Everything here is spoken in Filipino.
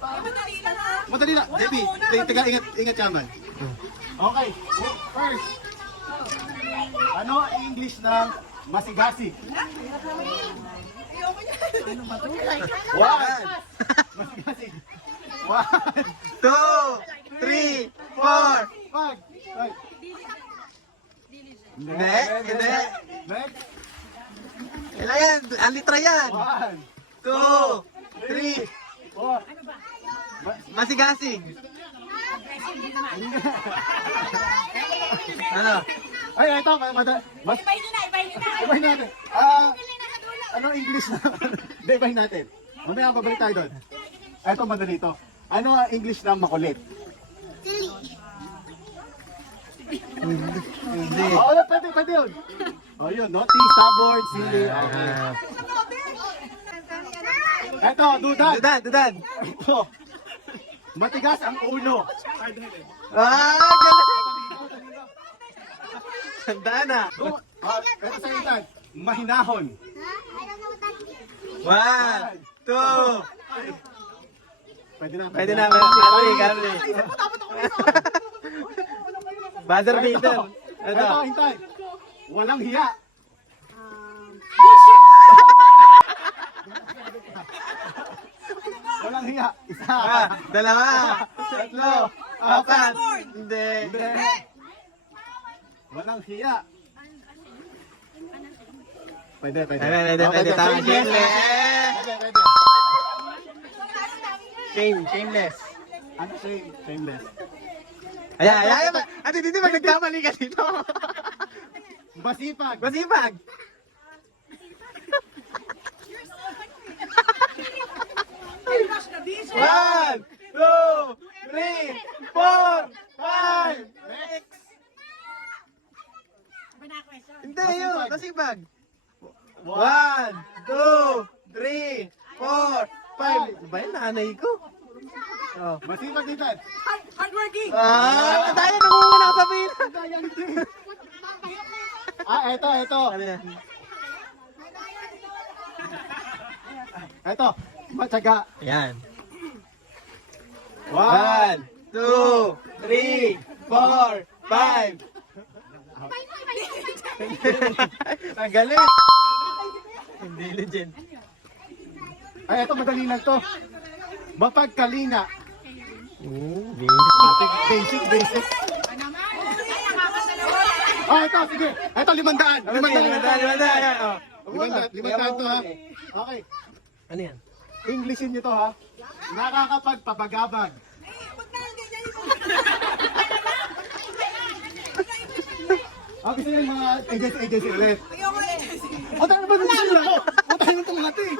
Madali lang ha. Madali lang. Debbie, teka, ingat yaman. Okay, first. Ano ang English ng masigasig? Ayoko niya. One. Masigasig. 1, 2, 3, 4. 5. Hindi, hindi. Next. Kailan yan? Ang litra yan. 1, 2, 3. 4. Masigasig. Ano? Ay, ito. Ibahin nyo na, ibahin nyo na. Ibahin natin. Ano English na? Hindi, ibahin natin. Mamaya babalik tayo doon. Ito, madali ito. Ano ang English ng makulit? Hindi. Oo, pwede yun. O yun, naughty, stubborn, silly. Okay. Ito, dudan. Dudan. Ito. Matigas ang ulo. Galing. Tandaan na. Ito sa itan. Mahinahon. 1, 2. Pwede na. Pwede na. Kamli. Buzzer beater. Ito, Ito. hintay. Walang hiya. Walang hiya. Isa. Dalawa. Tatlo. Apat. Hindi. Hindi. Walang hiya. Pwede. Pwede. Tama. Shameless. Pwede. Shameless. Ano shameless? Ayan. Ate, hindi ba nagkamali ka dito? Masipag. Masipag. Busy. 1, 2, 3, 4, 5. Next. Hindi yun. Masipag. 1, 2, 3, 4, 5. Ba yun, nanay ko? Oh. Masipag dito. Hardworking. Tayo nangunguna ka sabihin. Ito. Ano yan? Ito. Matyaga. Yan. 1, 1, 2, 3, 4, 5. Ang galing. Hindi legend. Ay, ito madali lang to. Mapagkalinga. Basic. Ito, sige. Ito, 500. 500 to ha. Okay. Ano yan? Englishin nyo to ha. Nakakapagpabagabag. Okay, sila yung mga agency ulit. Ayoko eh. O, tayo ba nung sila ako? O, tayo nung tumati.